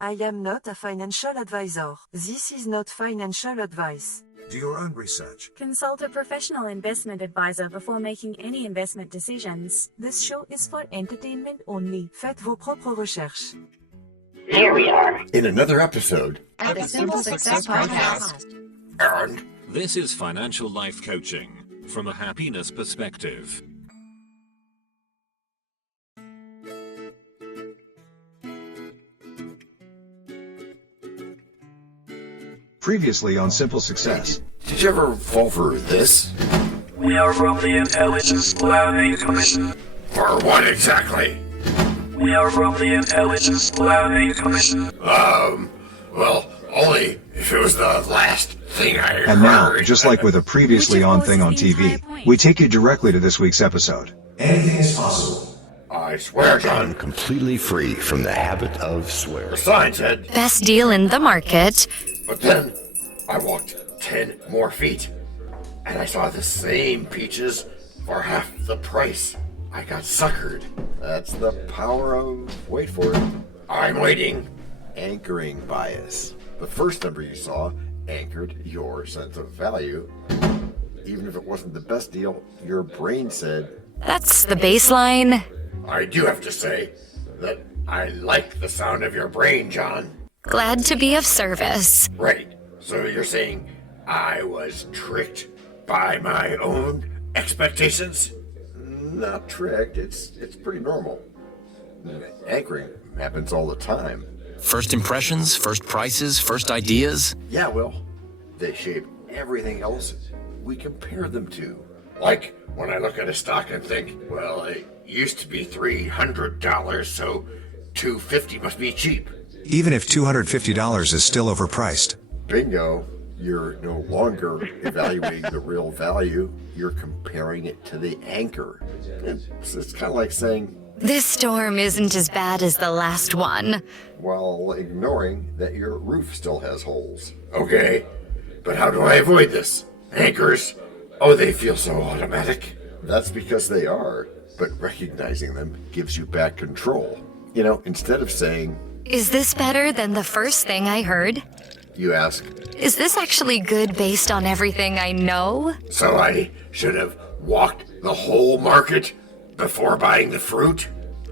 I am not a financial advisor. This is not financial advice. Do your own research. Consult a professional investment advisor before making any investment decisions. This show is for entertainment only. Faites vos propres recherches. Here we are in another episode of the Simple Success Podcast. And this is financial life coaching from a happiness perspective. Previously on Simple Success. Did you ever fall for this? We are from the Intelligence Planning Commission. For what exactly? We are from the Intelligence Planning Commission. Well, only if it was the last thing I heard. And now, just like with a previously on thing on TV, we take you directly to this week's episode. Anything is possible. I swear, John. I'm completely free from the habit of swearing. The sign said, best deal in the market. But then I walked 10 more feet, and I saw the same peaches for half the price. I got suckered. That's the power of, wait for it, I'm waiting. anchoring bias. The first number you saw anchored your sense of value. Even if it wasn't the best deal, your brain said, That's the baseline. I do have to say that I like the sound of your brain, John. Glad to be of service. Right. So you're saying I was tricked by my own expectations? not tricked, it's pretty normal. Anchoring happens all the time. First impressions, first prices, first ideas. Yeah, well, they shape everything else we compare them to. Like when I look at a stock and think, well, it used to be $300, so $250 must be cheap. Even if $250 is still overpriced. Bingo, you're no longer evaluating the real value, you're comparing it to the anchor. It's kind of like saying, This storm isn't as bad as the last one. while ignoring that your roof still has holes. Okay, but how do I avoid this? Anchors, oh, they feel so automatic. That's because they are, but recognizing them gives you back control. You know, instead of saying, Is this better than the first thing I heard? you ask, Is this actually good based on everything I know? So I should have walked the whole market before buying the fruit?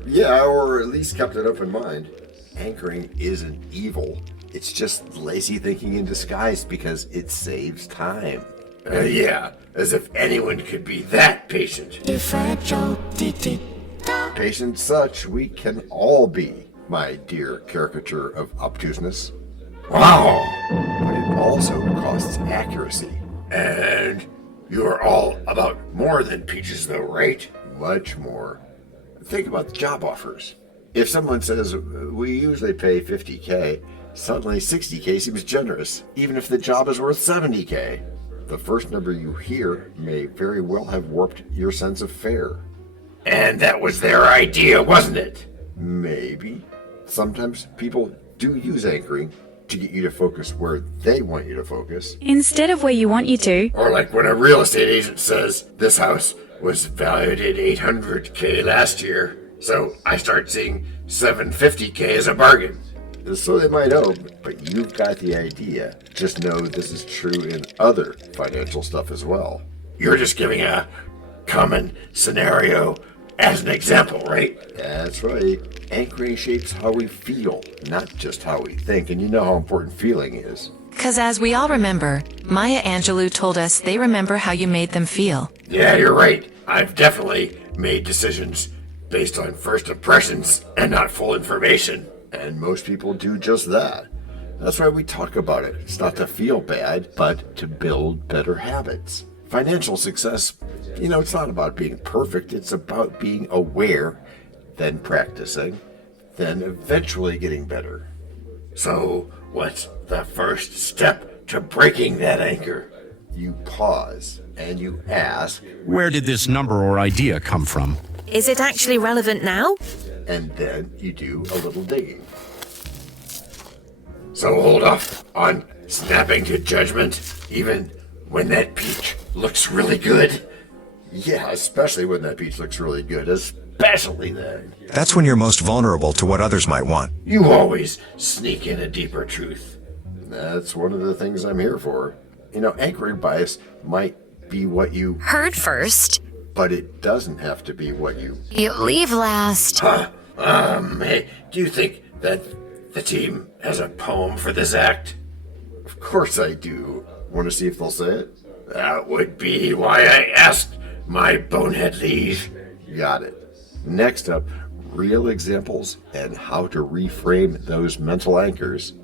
yeah, or at least kept it open mind. Anchoring isn't evil. It's just lazy thinking in disguise because it saves time. Yeah, as if anyone could be that patient. Patient such we can all be, my dear caricature of obtuseness. Wow! But it also costs accuracy. And you're all about more than peaches though, right? Much more. Think about the job offers. If someone says, we usually pay $50K, suddenly $60K seems generous, even if the job is worth $70K. The first number you hear may very well have warped your sense of fair. And that was their idea, wasn't it? Maybe. Sometimes people do use anchoring to get you to focus where they want you to focus. Instead of where you want you to. Or like when a real estate agent says, this house was valued at $800K last year, so I start seeing $750K as a bargain. So they might hope, but you've got the idea. Just know this is true in other financial stuff as well. You're just giving a common scenario as an example, right? That's right. Anchoring shapes how we feel, not just how we think, and you know how important feeling is. Because as we all remember, Maya Angelou told us they remember how you made them feel. Yeah, you're right. I've definitely made decisions based on first impressions and not full information. And most people do just that. That's why we talk about it. It's not to feel bad, but to build better habits. Financial success, you know, it's not about being perfect. It's about being aware, then practicing, then eventually getting better. So, what's the first step to breaking that anchor? You pause and you ask, Where did this number or idea come from? Is it actually relevant now? and then you do a little digging. So hold off on snapping to judgment, even when that peach looks really good. Yeah, especially when that peach looks really good, especially then. That's when you're most vulnerable to what others might want. You always sneak in a deeper truth. That's one of the things I'm here for. Anchoring bias might be what you Heard first. but it doesn't have to be what you Leave last. Hey, do you think that the team has a poem for this act? Of course I do. Want to see if they'll say it? That would be why I asked my bonehead liege. Got it. Next up, real examples and how to reframe those mental anchors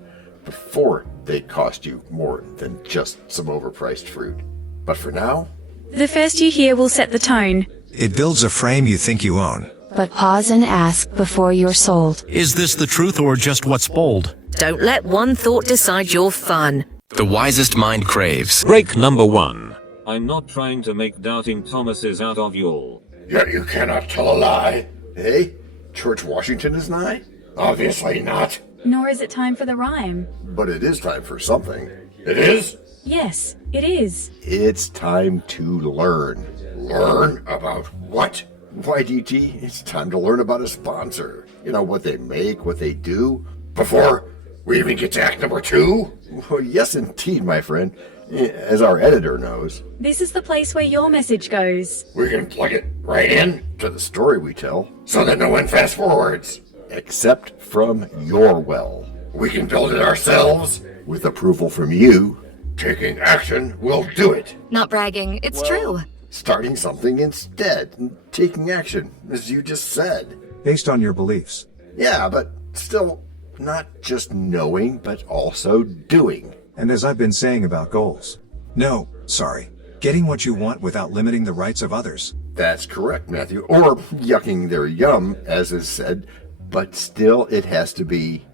before they cost you more than just some overpriced fruit. But for now, The first you hear will set the tone. It builds a frame you think you own. But pause and ask before you're sold. Is this the truth or just what's bold? Don't let one thought decide your fun. The wisest mind craves. Break number 1. I'm not trying to make doubting Thomases out of y'all. Yet you cannot tell a lie. hey, George Washington is nigh? Obviously not. Nor is it time for the rhyme. But it is time for something. It is? Yes, it is. It's time to learn. Learn about what? Why, DT, it's time to learn about a sponsor. What they make, what they do. Before we even get to act number 2? Well, yes, indeed, my friend. As our editor knows, This is the place where your message goes. We can plug it right in to the story we tell, so that no one fast forwards. except from your well. We can build it ourselves. With approval from you, Taking action will do it. Not bragging, it's true. starting something instead, and taking action, as you just said. Based on your beliefs. Yeah, but still, not just knowing, but also doing. And as I've been saying about goals. No, sorry. Getting what you want without limiting the rights of others. That's correct, Matthew. Or yucking their yum, as is said, but still it has to be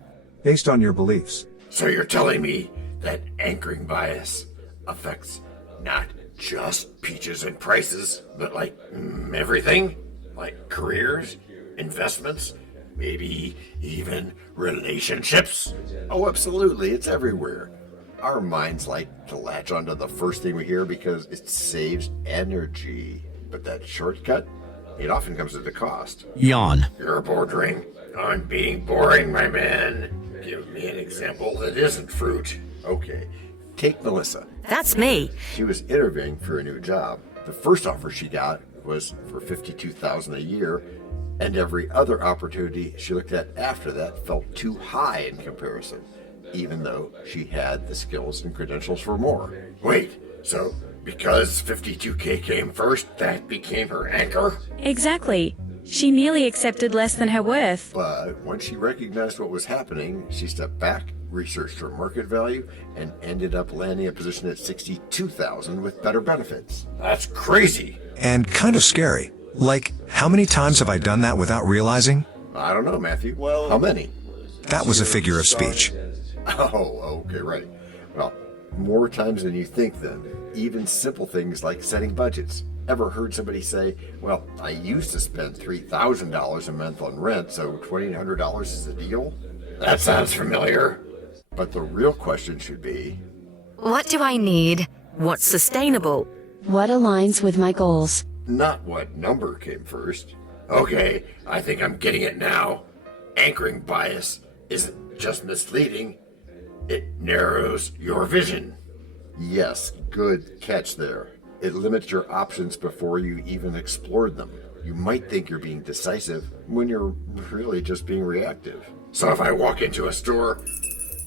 Based on your beliefs. So you're telling me that anchoring bias affects not just peaches and prices, but like everything? Like careers, investments, maybe even relationships? Oh, absolutely. It's everywhere. Our minds like to latch onto the first thing we hear because it saves energy. But that shortcut, it often comes at a cost. Yawn. You're bordering on being boring, my man. Give me an example that isn't fruit. Okay, take Melissa. That's me. She was interviewing for a new job. The first offer she got was for $52,000 a year, and every other opportunity she looked at after that felt too high in comparison, even though she had the skills and credentials for more. Wait, so because 52K came first, that became her anchor? Exactly. She nearly accepted less than her worth. But once she recognized what was happening, she stepped back, researched her market value, and ended up landing a position at $62,000 with better benefits. That's crazy. And kind of scary. Like, how many times have I done that without realizing? I don't know, Matthew. Well, how many? That was a figure of speech. Oh, okay, right. Well, more times than you think then. Even simple things like setting budgets. Ever heard somebody say, well, I used to spend $3,000 a month on rent, so $2,800 is a deal? That sounds familiar. But the real question should be, What do I need? What's sustainable? What aligns with my goals? not what number came first. Okay, I think I'm getting it now. Anchoring bias isn't just misleading, it narrows your vision. Yes, good catch there. It limits your options before you even explored them. You might think you're being decisive when you're really just being reactive. So if I walk into a store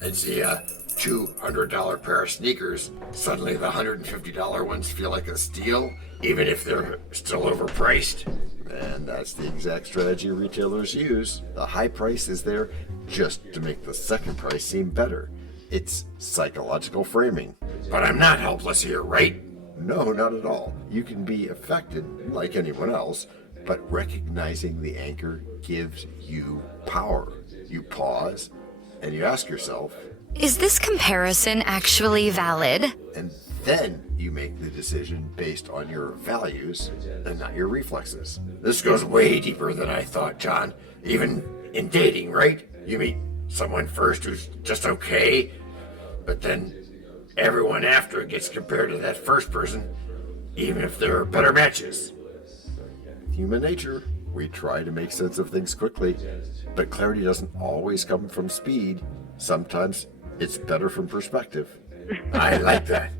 and see a $200 pair of sneakers, suddenly the $150 ones feel like a steal, even if they're still overpriced. And that's the exact strategy retailers use. The high price is there just to make the second price seem better. It's psychological framing. But I'm not helpless here, right? No, not at all. You can be affected like anyone else, but recognizing the anchor gives you power. You pause and you ask yourself, Is this comparison actually valid? and then you make the decision based on your values and not your reflexes. This goes way deeper than I thought, John. Even in dating, right? You meet someone first who's just okay, but then everyone after gets compared to that first person, even if there are better matches. Human nature. We try to make sense of things quickly, but clarity doesn't always come from speed. Sometimes it's better from perspective. I like that.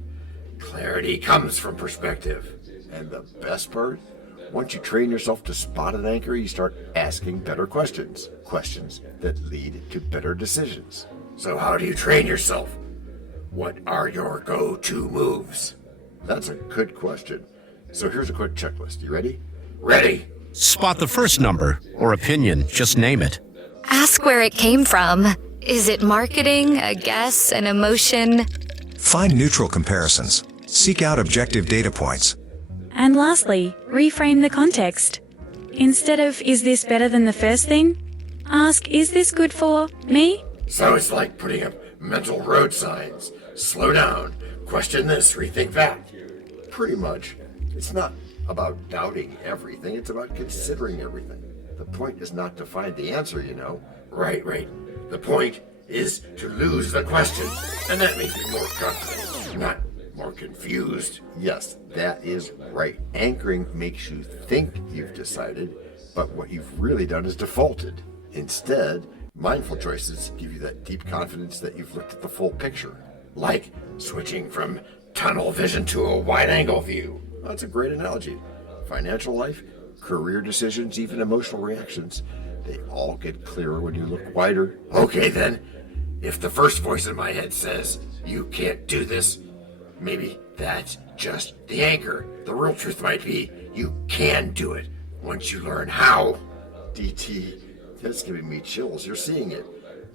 Clarity comes from perspective. And the best part? Once you train yourself to spot an anchor, you start asking better questions. Questions that lead to better decisions. So how do you train yourself? What are your go-to moves? That's a good question. So here's a quick checklist. You ready? Ready. Spot the first number or opinion, just name it. Ask where it came from. Is it marketing, a guess, an emotion? Find neutral comparisons. Seek out objective data points. And lastly, reframe the context. Instead of, is this better than the first thing? Ask, is this good for me? So it's like putting up mental road signs. Slow down. Question this, rethink that. Pretty much. It's not about doubting everything. It's about considering everything. The point is not to find the answer, you know. Right. The point is to lose the question. And that makes me more confident, not more confused. Yes, that is right. Anchoring makes you think you've decided, but what you've really done is defaulted. Instead, mindful choices give you that deep confidence that you've looked at the full picture. Like switching from tunnel vision to a wide-angle view. That's a great analogy. Financial life, career decisions, even emotional reactions, they all get clearer when you look wider. Okay then, if the first voice in my head says, you can't do this, maybe that's just the anchor. The real truth might be, you can do it once you learn how. DT, that's giving me chills. You're seeing it.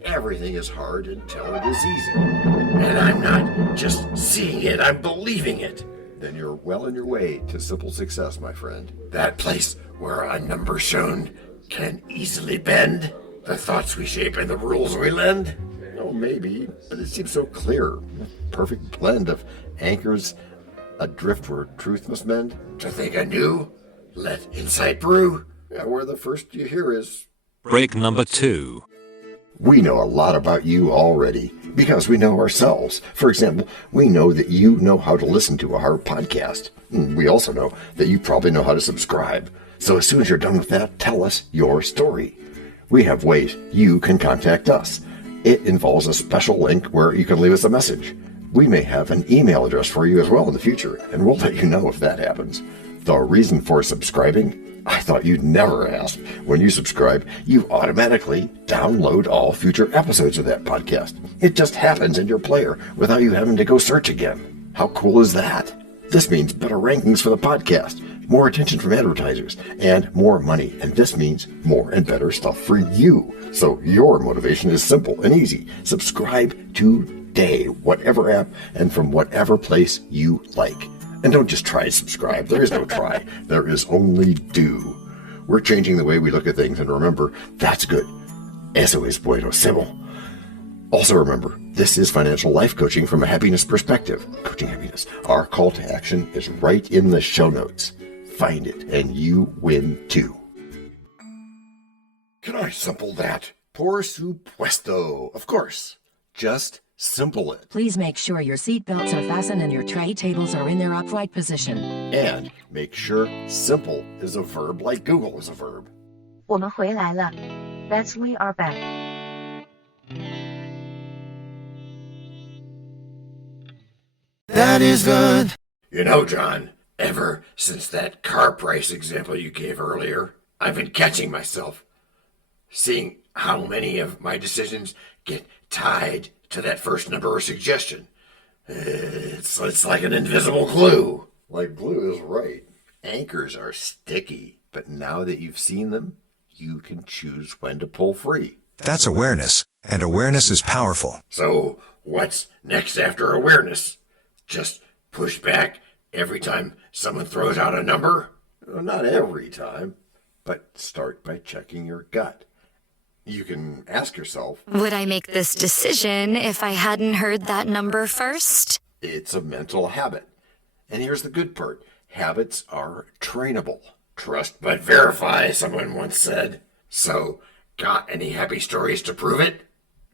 Everything is hard until it is easy. And I'm not just seeing it, I'm believing it. Then you're well on your way to simple success, my friend. That place where a number shown can easily bend. The thoughts we shape and the rules we lend. Oh, maybe, but it seems so clear. Perfect blend of anchors adrift where truth must mend. To think anew, let insight brew. Yeah, where the first you hear is... Break number 2. We know a lot about you already because we know ourselves. For example, we know that you know how to listen to our podcast. We also know that you probably know how to subscribe. So as soon as you're done with that, tell us your story. We have ways you can contact us. It involves a special link where you can leave us a message. We may have an email address for you as well in the future, and we'll let you know if that happens. The reason for subscribing? I thought you'd never ask. When you subscribe, you automatically download all future episodes of that podcast. It just happens in your player without you having to go search again. How cool is that? This means better rankings for the podcast, more attention from advertisers, and more money. And this means more and better stuff for you. So your motivation is simple and easy. Subscribe today, whatever app and from whatever place you like. And don't just try to subscribe. There is no try. There is only do. We're changing the way we look at things, and remember, that's good. Eso es bueno, Seagull. Also remember, this is financial life coaching from a happiness perspective. Coaching happiness. Our call to action is right in the show notes. Find it, and you win too. Can I simple that? Por supuesto. Of course. Just simple it. Please make sure your seatbelts are fastened and your tray tables are in their upright position. And make sure simple is a verb like Google is a verb. 我们回来了. That's we are back. That is good. You know, John, ever since that car price example you gave earlier, I've been catching myself, seeing how many of my decisions get tied to that first number or suggestion. It's like an invisible glue. Like glue is right. Anchors are sticky, but now that you've seen them, you can choose when to pull free. That's awareness, and awareness is powerful. So what's next after awareness? Just push back every time someone throws out a number? Well, not every time, but start by checking your gut. You can ask yourself, would I make this decision if I hadn't heard that number first? It's a mental habit. And here's the good part. Habits are trainable. Trust but verify, someone once said. So, got any happy stories to prove it?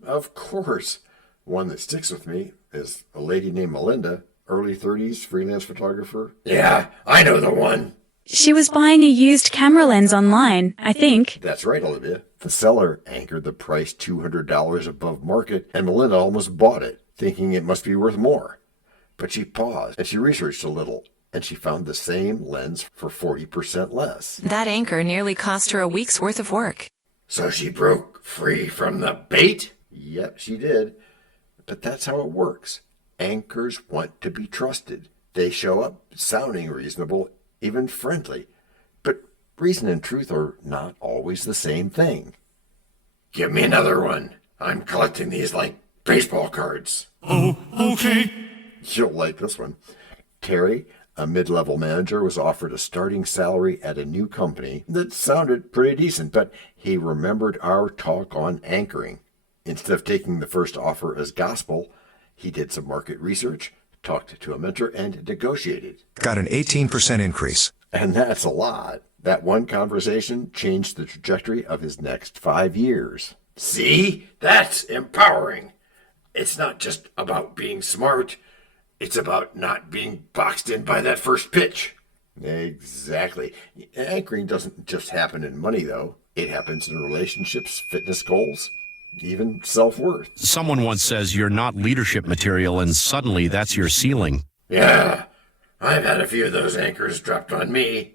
Of course. One that sticks with me is a lady named Melinda, early 30s, freelance photographer. Yeah, I know the one. She was buying a used camera lens online, I think. That's right, Olivia. The seller anchored the price $200 above market, and Melinda almost bought it, thinking it must be worth more. But she paused, and she researched a little, and she found the same lens for 40% less. That anchor nearly cost her a week's worth of work. So she broke free from the bait? Yep, she did. But that's how it works. Anchors want to be trusted. They show up sounding reasonable, even friendly. But reason and truth are not always the same thing. Give me another one. I'm collecting these like baseball cards. Oh, okay. You'll like this one. Terry, a mid-level manager, was offered a starting salary at a new company that sounded pretty decent, but he remembered our talk on anchoring. Instead of taking the first offer as gospel, he did some market research, talked to a mentor, and negotiated. Got an 18% increase. And that's a lot. That one conversation changed the trajectory of his next 5 years. See? That's empowering. It's not just about being smart. It's about not being boxed in by that first pitch. Exactly. Anchoring doesn't just happen in money, though. It happens in relationships, fitness goals, even self-worth. Someone once says you're not leadership material, and suddenly that's your ceiling. Yeah, I've had a few of those anchors dropped on me,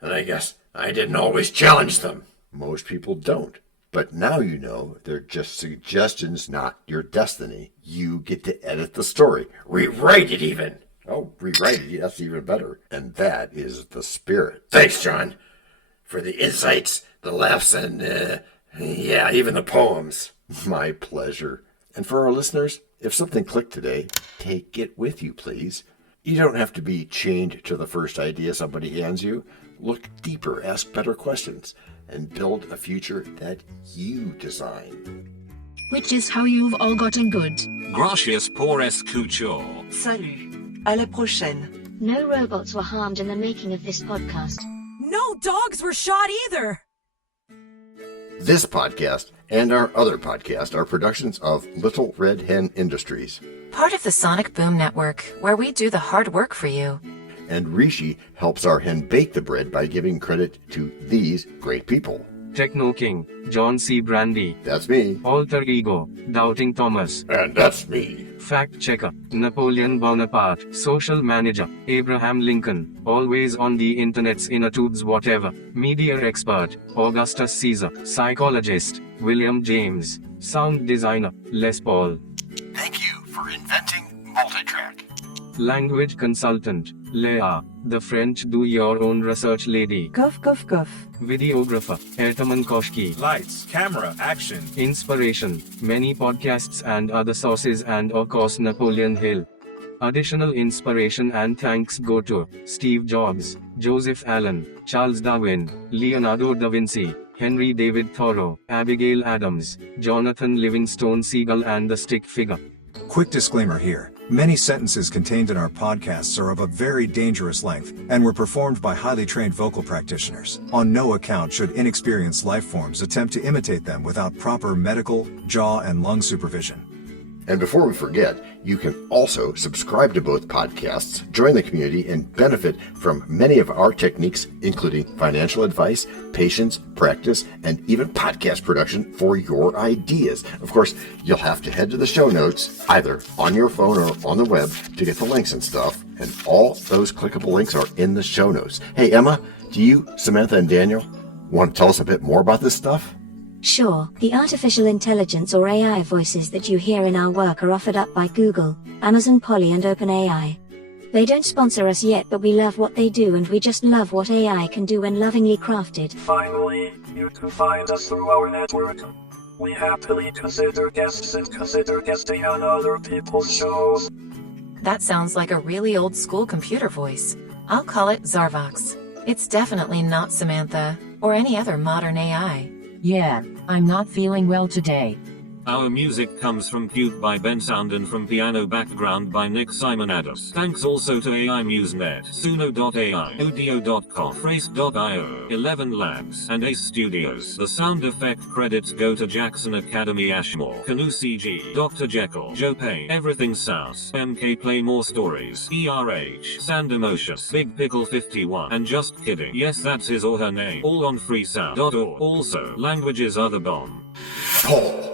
and I guess I didn't always challenge them. Most people don't. But now you know they're just suggestions, not your destiny. You get to edit the story. Rewrite it even. Oh, rewrite it. That's even better. And that is the spirit. Thanks, John, for the insights, the laughs, and, even the poems. My pleasure. And for our listeners, if something clicked today, take it with you, please. You don't have to be chained to the first idea somebody hands you. Look deeper, ask better questions, and build a future that you design. Which is how you've all gotten good. Gracias por escuchar. Salut. À la prochaine. No robots were harmed in the making of this podcast. No dogs were shot either. This podcast and our other podcast are productions of Little Red Hen Industries. Part of the Sonic Boom Network, where we do the hard work for you. And Rishi helps our hen bake the bread by giving credit to these great people. Techno King, John Brandy. That's me. Alter Ego, Doubting Thomas. And that's me. Fact Checker, Napoleon Bonaparte. Social Manager, Abraham Lincoln. Always on the internet's inner tubes whatever. Media Expert, Augustus Caesar. Psychologist, William James. Sound Designer, Les Paul. Thank you for inventing multitrack. Language Consultant, Leah, the French do-your-own research lady. Cough, cough, cough. Videographer, Ertaman Koshki. Lights, camera, action. Inspiration, many podcasts and other sources, and of course Napoleon Hill. Additional inspiration and thanks go to Steve Jobs, Joseph Allen, Charles Darwin, Leonardo da Vinci, Henry David Thoreau, Abigail Adams, Jonathan Livingstone Seagull, and the Stick Figure. Quick disclaimer here. Many sentences contained in our podcasts are of a very dangerous length and were performed by highly trained vocal practitioners. On no account should inexperienced life forms attempt to imitate them without proper medical, jaw, and lung supervision. And before we forget, you can also subscribe to both podcasts, join the community, and benefit from many of our techniques, including financial advice, patience, practice, and even podcast production for your ideas. Of course, you'll have to head to the show notes, either on your phone or on the web, to get the links and stuff. And all those clickable links are in the show notes. Hey, Emma, do you, Samantha, and Daniel want to tell us a bit more about this stuff? Sure, the artificial intelligence or AI voices that you hear in our work are offered up by Google, Amazon Polly, and OpenAI. They don't sponsor us yet, but we love what they do, and we just love what AI can do when lovingly crafted. Finally, you can find us through our network. We happily consider guests and consider guesting on other people's shows. That sounds like a really old school computer voice. I'll call it Zarvox. It's definitely not Samantha, or any other modern AI. Yeah, I'm not feeling well today. Our music comes from Cube by Ben Sound and from Piano Background by Nick Simonados. Thanks also to AI MuseNet, Suno.ai, Audio.com, Phrase.io, ElevenLabs, and Ace Studios. The sound effect credits go to Jackson Academy Ashmore, Canoe CG, Dr. Jekyll, Joe Payne, Everything Sounds, MK Play More Stories, ERH, Sand Emotions, Big Pickle 51, and Just Kidding. Yes, that's his or her name. All on freesound.org. Also, languages are the bomb. Paul.